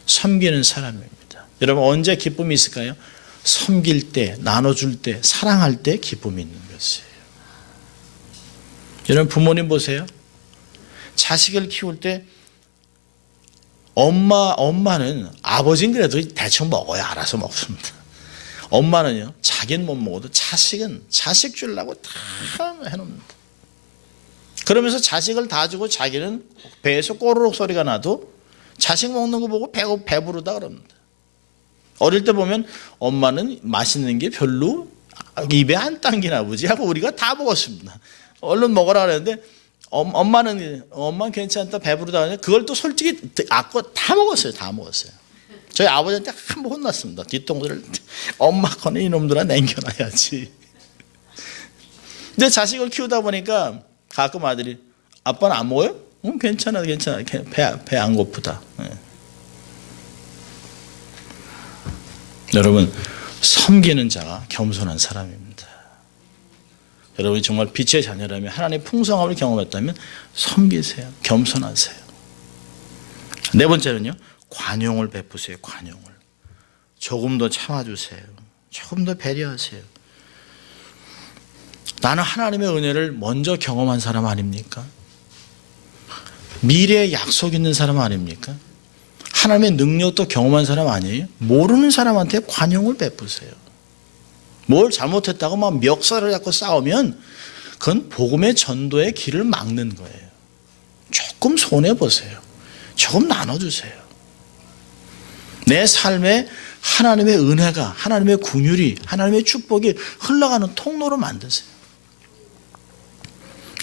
섬기는 사람입니다. 여러분, 언제 기쁨이 있을까요? 섬길 때, 나눠줄 때, 사랑할 때 기쁨이 있는 것이에요. 여러분, 부모님 보세요. 자식을 키울 때 엄마는, 아버지는 그래도 대충 먹어야 알아서 먹습니다. 엄마는요, 자기는 못 먹어도 자식은 자식 주려고 다 해놓습니다. 그러면서 자식을 다 주고 자기는 배에서 꼬르륵 소리가 나도 자식 먹는 거 보고 배부르다 그럽니다. 어릴 때 보면 엄마는 맛있는 게 별로 입에 안 당기나 보지 하고 우리가 다 먹었습니다. 얼른 먹으라 그랬는데 엄마는 괜찮다, 배부르다 하는데 그걸 또 솔직히 아까 다 먹었어요. 다 먹었어요. 저희 아버지한테 한 번 혼났습니다. 뒷동들을 엄마 거는 이놈들아 남겨놔야지. 근데 자식을 키우다 보니까 가끔 아들이 아빠는 안 먹어요? 응, 괜찮아. 배 안 고프다. 네. 여러분, 섬기는 자가 겸손한 사람입니다. 여러분이 정말 빛의 자녀라면, 하나님의 풍성함을 경험했다면 섬기세요. 겸손하세요. 네 번째는요, 관용을 베푸세요. 관용을. 조금 더 참아주세요. 조금 더 배려하세요. 나는 하나님의 은혜를 먼저 경험한 사람 아닙니까? 미래에 약속 있는 사람 아닙니까? 하나님의 능력도 경험한 사람 아니에요? 모르는 사람한테 관용을 베푸세요. 뭘 잘못했다고 막 멱살을 잡고 싸우면 그건 복음의 전도의 길을 막는 거예요. 조금 손해보세요. 조금 나눠주세요. 내 삶에 하나님의 은혜가, 하나님의 긍휼이, 하나님의 축복이 흘러가는 통로로 만드세요.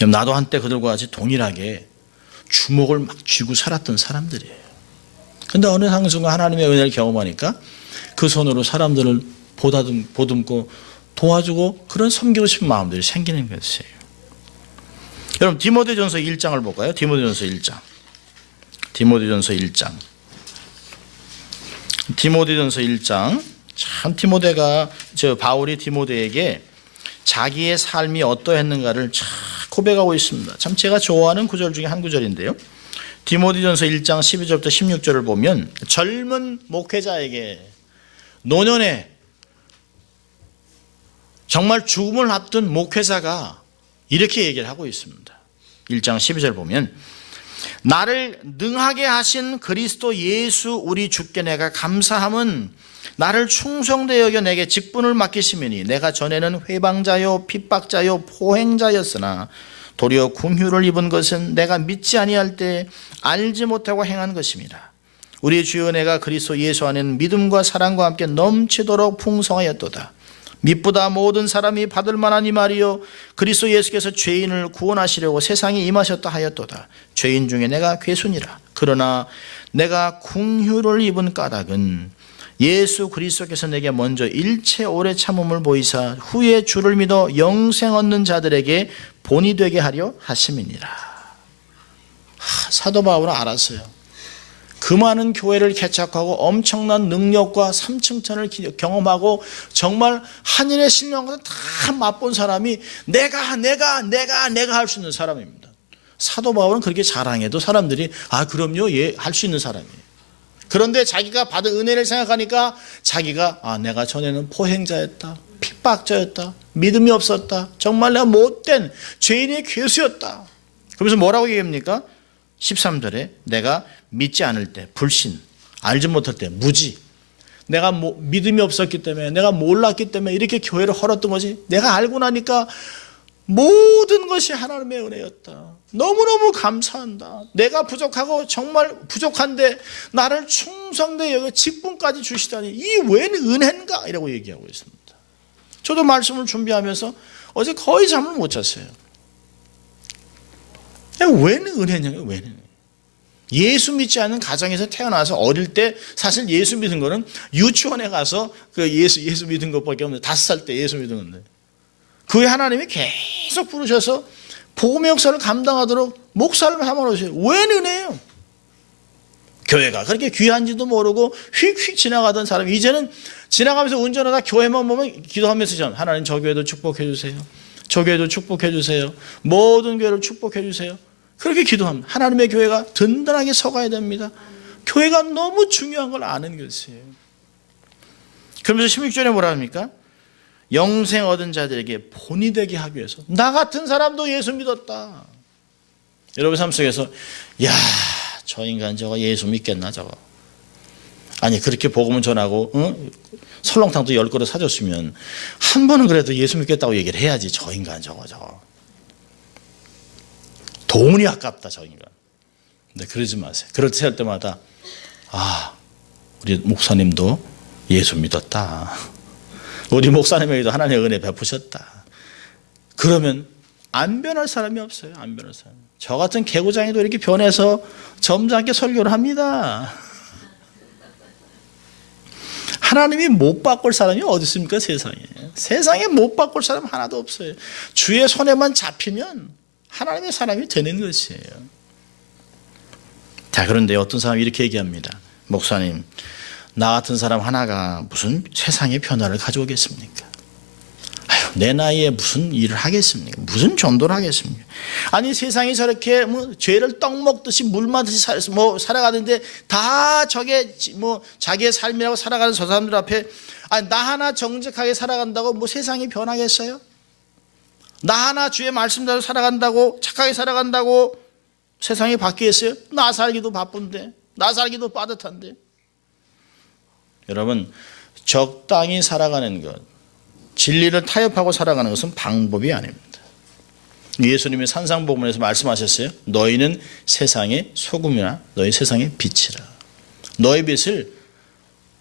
나도 한때 그들과 같이 동일하게 주먹을 막 쥐고 살았던 사람들이에요. 그런데 어느 순간 하나님의 은혜를 경험하니까 그 손으로 사람들을 보듬고 도와주고 그런 섬기고 싶은 마음들이 생기는 것이에요. 여러분 디모데전서 1장을 볼까요? 디모데전서 1장. 디모데전서 1장. 디모데전서 1장. 참 바울이 디모데에게 자기의 삶이 어떠했는가를 참 고백하고 있습니다. 참 제가 좋아하는 구절 중에 한 구절인데요. 디모데전서 1장 12절부터 16절을 보면 젊은 목회자에게 노년에 정말 죽음을 앞둔 목회자가 이렇게 얘기를 하고 있습니다. 1장 12절 보면 나를 능하게 하신 그리스도 예수 우리 주께 내가 감사함은 나를 충성되어 여겨 내게 직분을 맡기시미니 내가 전에는 회방자요 핍박자요 포행자였으나 도리어 긍휼을 입은 것은 내가 믿지 아니할 때 알지 못하고 행한 것입니다. 우리 주여 내가 그리스도 예수 안에는 믿음과 사랑과 함께 넘치도록 풍성하였도다. 미쁘다 모든 사람이 받을 만한 이 말이요 그리스도 예수께서 죄인을 구원하시려고 세상에 임하셨다 하였도다. 죄인 중에 내가 괴순이라. 그러나 내가 긍휼을 입은 까닭은 예수 그리스도께서 내게 먼저 일체 오래 참음을 보이사 후에 주를 믿어 영생 얻는 자들에게 본이 되게 하려 하심이니라. 사도 바울은 알았어요. 그 많은 교회를 개척하고 엄청난 능력과 삼층천을 경험하고 정말 한인의 신령과 다 맛본 사람이 내가 할 수 있는 사람입니다. 사도 바울은 그렇게 자랑해도 사람들이 그럼요, 할 수 있는 사람이에요. 그런데 자기가 받은 은혜를 생각하니까 자기가 내가 전에는 포행자였다, 핍박자였다, 믿음이 없었다, 정말 내가 못된 죄인의 괴수였다. 그러면서 뭐라고 얘기합니까? 13절에 내가 믿지 않을 때 불신, 알지 못할 때 무지, 내가 믿음이 없었기 때문에 내가 몰랐기 때문에 이렇게 교회를 헐었던 거지, 내가 알고 나니까 모든 것이 하나님의 은혜였다. 너무너무 감사한다. 내가 부족하고 정말 부족한데 나를 충성되어 여겨 직분까지 주시다니 이 웬 은혜인가 이라고 얘기하고 있습니다. 저도 말씀을 준비하면서 어제 거의 잠을 못 잤어요. 웬 은혜냐고요. 웬 예수 믿지 않는 가정에서 태어나서 어릴 때 사실 예수 믿은 거는 유치원에 가서 그 예수 믿은 것밖에 없는데 5살 때 예수 믿은 건데 그 후에 하나님이 계속 부르셔서 복음의 역사를 감당하도록 목사를 삼아놓으세요. 웬 은혜예요. 교회가 그렇게 귀한지도 모르고 휙휙 지나가던 사람이 이제는 지나가면서 운전하다 교회만 보면 기도하면서 하나님 저 교회도 축복해 주세요. 저 교회도 축복해 주세요. 모든 교회를 축복해 주세요. 그렇게 기도합니다. 하나님의 교회가 든든하게 서가야 됩니다. 교회가 너무 중요한 걸 아는 것이에요. 그러면서 16절에 뭐라 합니까? 영생 얻은 자들에게 본이 되게 하기 위해서 나 같은 사람도 예수 믿었다. 여러분 삶 속에서 저 인간 저거 예수 믿겠나 저거. 아니 그렇게 복음을 전하고 설렁탕도 10그릇 사줬으면 한 번은 그래도 예수 믿겠다고 얘기를 해야지. 저 인간 저거 돈이 아깝다 저 인간. 근데 그러지 마세요. 그럴 때마다 우리 목사님도 예수 믿었다. 우리 목사님에게도 하나님의 은혜 베푸셨다. 그러면 안 변할 사람이 없어요. 안 변할 사람. 저 같은 개구장이도 이렇게 변해서 점잖게 설교를 합니다. 하나님이 못 바꿀 사람이 어디 있습니까? 세상에 못 바꿀 사람 하나도 없어요. 주의 손에만 잡히면 하나님의 사람이 되는 것이에요. 자, 그런데 어떤 사람이 이렇게 얘기합니다. 목사님, 나 같은 사람 하나가 무슨 세상의 변화를 가져오겠습니까? 내 나이에 무슨 일을 하겠습니까? 무슨 전도를 하겠습니까? 아니 세상이 저렇게 뭐 죄를 떡 먹듯이 물 마듯이 살아가는데 다 저게 뭐 자기의 삶이라고 살아가는 저 사람들 앞에 아니 나 하나 정직하게 살아간다고 뭐 세상이 변하겠어요? 나 하나 주의 말씀대로 살아간다고 착하게 살아간다고 세상이 바뀌겠어요? 나 살기도 바쁜데 나 살기도 빠듯한데. 여러분 적당히 살아가는 것, 진리를 타협하고 살아가는 것은 방법이 아닙니다. 예수님이 산상복음에서 말씀하셨어요. 너희는 세상의 소금이나 너희 세상의 빛이라. 너희 빛을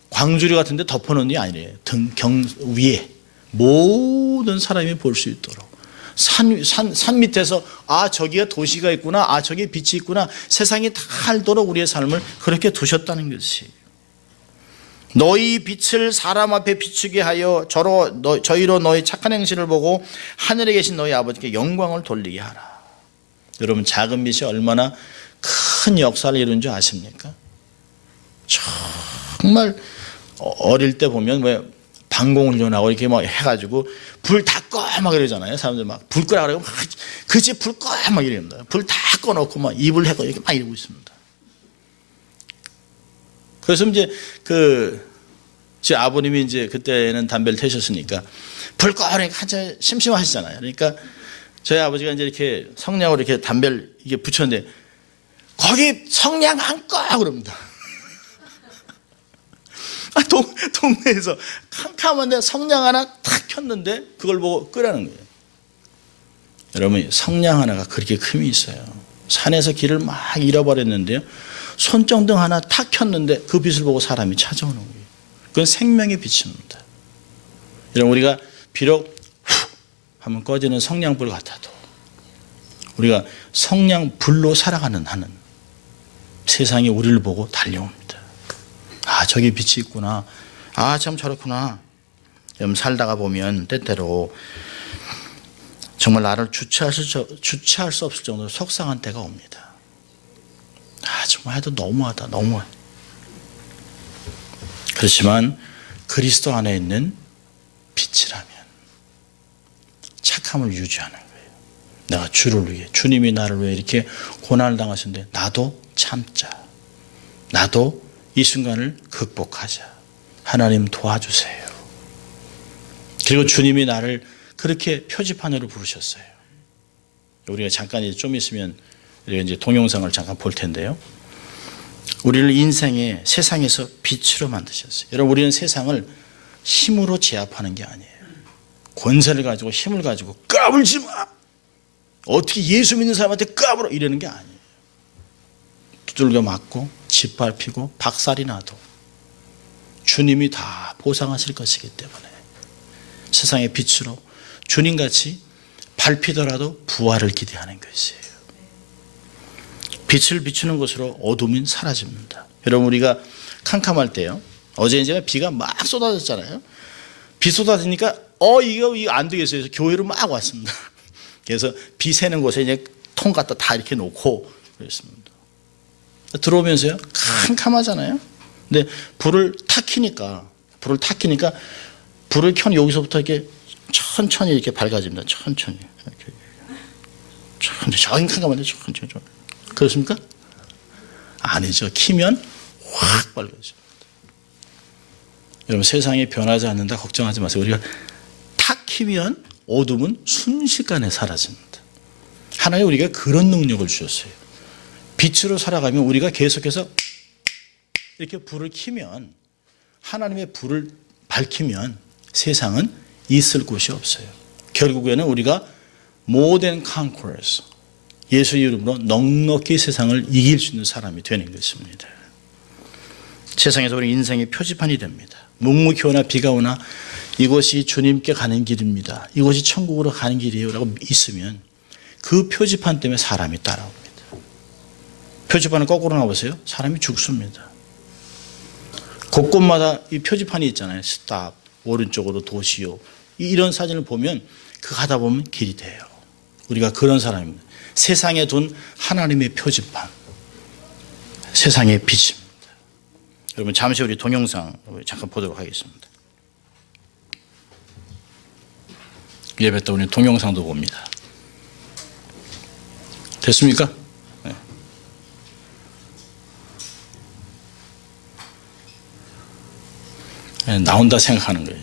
광주리 같은 데 덮어놓는 게 아니래요. 경 위에 모든 사람이 볼 수 있도록 산 밑에서 아 저기가 도시가 있구나, 아 저기에 빛이 있구나, 세상이 다 알도록 우리의 삶을 그렇게 두셨다는 것이. 너희 빛을 사람 앞에 비추게 하여 저희로 너희 착한 행실을 보고 하늘에 계신 너희 아버지께 영광을 돌리게 하라. 여러분 작은 빛이 얼마나 큰 역사를 이룬 줄 아십니까? 정말 어릴 때 보면 왜 방공훈련하고 이렇게 막 해가지고 불 다 꺼 막 이러잖아요. 사람들 막 불 끄라 그러고 막 그 집 불 꺼 막 이럽니다. 불 다 꺼놓고 막 입을 해고 이렇게 막 이러고 있습니다. 그래서 이제 제 아버님이 이제 그때는 담배를 태셨으니까 불 꺼 그러니까 한참 심심하시잖아요. 그러니까 저희 아버지가 이제 이렇게 성냥으로 이렇게 담배를 이게 붙였는데 거기 성냥 안 꺼 그럽니다. 동네에서 캄캄한데 성냥 하나 탁 켰는데 그걸 보고 끄라는 거예요. 여러분 성냥 하나가 그렇게 힘이 있어요. 산에서 길을 막 잃어버렸는데요. 손정등 하나 탁 켰는데 그 빛을 보고 사람이 찾아오는 거예요. 그건 생명의 빛입니다. 여러분 우리가 비록 후 하면 꺼지는 성냥불 같아도 우리가 성냥불로 살아가는 한은 세상이 우리를 보고 달려옵니다. 아 저기 빛이 있구나. 아 참 저렇구나. 여러분 살다가 보면 때때로 정말 나를 주체할 수 없을 정도로 속상한 때가 옵니다. 아 정말 해도 너무하다 너무해. 그렇지만 그리스도 안에 있는 빛이라면 착함을 유지하는 거예요. 내가 주를 위해 주님이 나를 위해 이렇게 고난을 당하셨는데 나도 참자. 나도 이 순간을 극복하자. 하나님 도와주세요. 그리고 주님이 나를 그렇게 표지판으로 부르셨어요. 우리가 잠깐 이제 좀 있으면 우리가 이제 동영상을 잠깐 볼 텐데요. 우리를 인생의 세상에서 빛으로 만드셨어요. 여러분 우리는 세상을 힘으로 제압하는 게 아니에요. 권세를 가지고 힘을 가지고 까불지 마. 어떻게 예수 믿는 사람한테 까불어 이러는 게 아니에요. 두들겨 맞고 짓밟히고 박살이 나도 주님이 다 보상하실 것이기 때문에 세상의 빛으로 주님같이 밟히더라도 부활을 기대하는 것이에요. 빛을 비추는 것으로 어둠은 사라집니다. 여러분 우리가 캄캄할 때요. 어제 이제 비가 막 쏟아졌잖아요. 비 쏟아지니까 이거 안 되겠어요. 그래서 교회로 막 왔습니다. 그래서 비 새는 곳에 이제 통 갖다 다 이렇게 놓고 그랬습니다. 들어오면서요. 캄캄하잖아요. 근데 불을 탁 켜니까 불을 켜는 여기서부터 이렇게 천천히 이렇게 밝아집니다. 천천히. 이렇게. 천천히. 저긴 캄캄한데 천천히. 그렇습니까? 아니죠. 키면 확 밝아집니다. 여러분 세상이 변하지 않는다 걱정하지 마세요. 우리가 탁 키면 어둠은 순식간에 사라집니다. 하나님 우리가 그런 능력을 주셨어요. 빛으로 살아가면 우리가 계속해서 이렇게 불을 켜면 하나님의 불을 밝히면 세상은 있을 곳이 없어요. 결국에는 우리가 more conquerors 예수 이름으로 넉넉히 세상을 이길 수 있는 사람이 되는 것입니다. 세상에서 우리 인생의 표지판이 됩니다. 묵묵히 오나 비가 오나 이곳이 주님께 가는 길입니다. 이곳이 천국으로 가는 길이에요 라고 있으면 그 표지판 때문에 사람이 따라옵니다. 표지판을 거꾸로 놔보세요. 사람이 죽습니다. 곳곳마다 이 표지판이 있잖아요. 스탑, 오른쪽으로 도시요. 이런 사진을 보면 그 가다 보면 길이 돼요. 우리가 그런 사람입니다. 세상에 둔 하나님의 표지판, 세상의 빛입니다. 여러분 잠시 우리 동영상 잠깐 보도록 하겠습니다. 예배 때 우리 동영상도 봅니다. 됐습니까? 네. 네, 나온다 생각하는 거예요.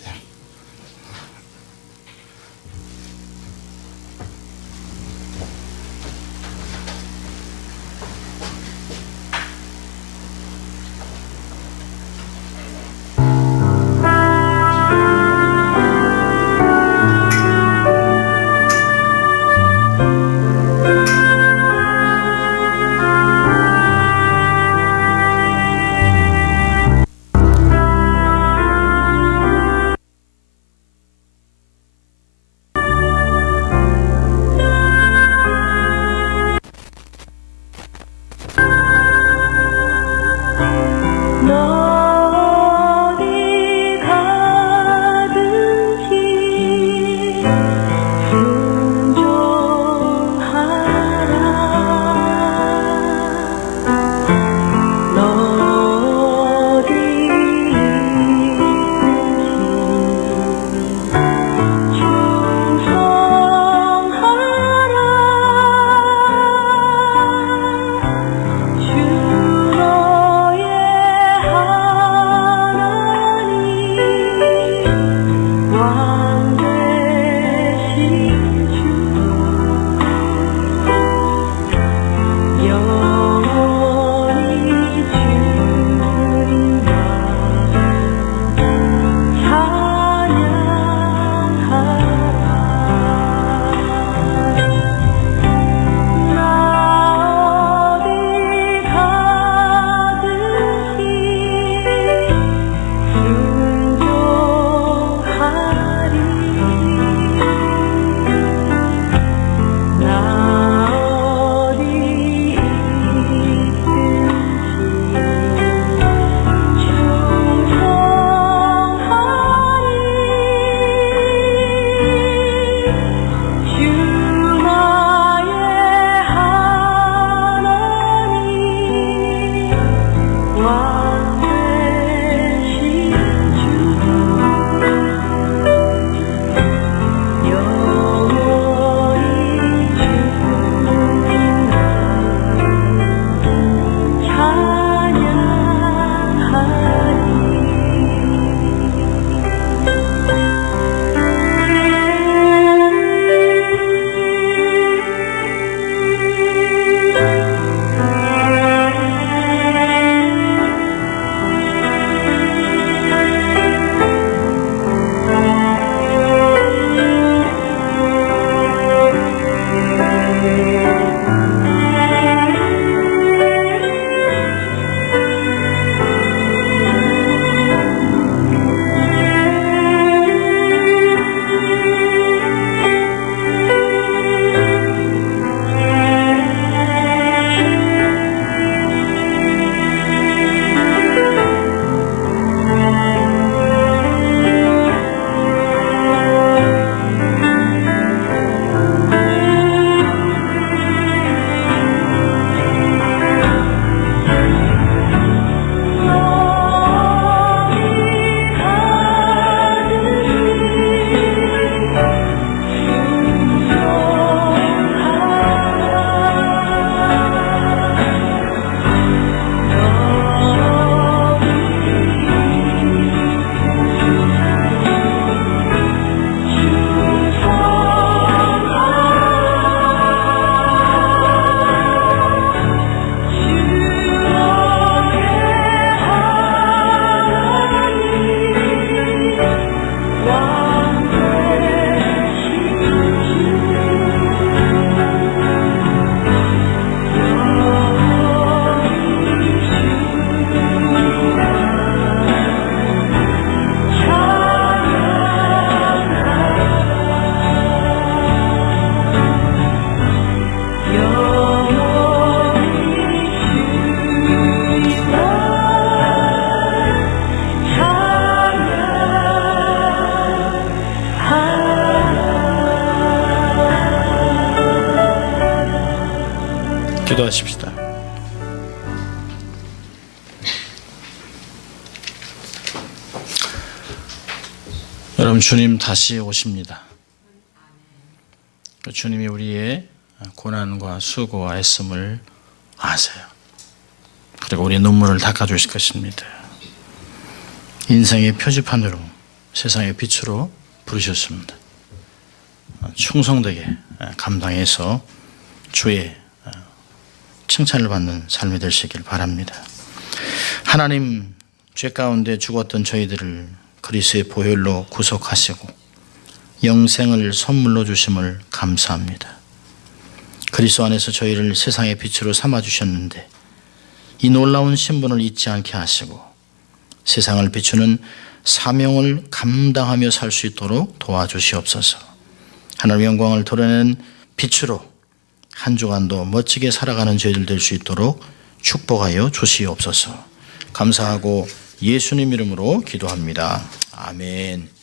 기도하십시다. 여러분, 주님 다시 오십니다. 주님이 우리의 고난과 수고와 애씀을 아세요. 그리고 우리의 눈물을 닦아주실 것입니다. 인생의 표지판으로 세상의 빛으로 부르셨습니다. 충성되게 감당해서 주의 칭찬을 받는 삶이 되시길 바랍니다. 하나님, 죄 가운데 죽었던 저희들을 그리스도의 보혈로 구속하시고 영생을 선물로 주심을 감사합니다. 그리스도 안에서 저희를 세상의 빛으로 삼아주셨는데 이 놀라운 신분을 잊지 않게 하시고 세상을 비추는 사명을 감당하며 살 수 있도록 도와주시옵소서. 하나님 영광을 드러내는 빛으로 한 주간도 멋지게 살아가는 저희들 될 수 있도록 축복하여 주시옵소서. 감사하고 예수님 이름으로 기도합니다. 아멘.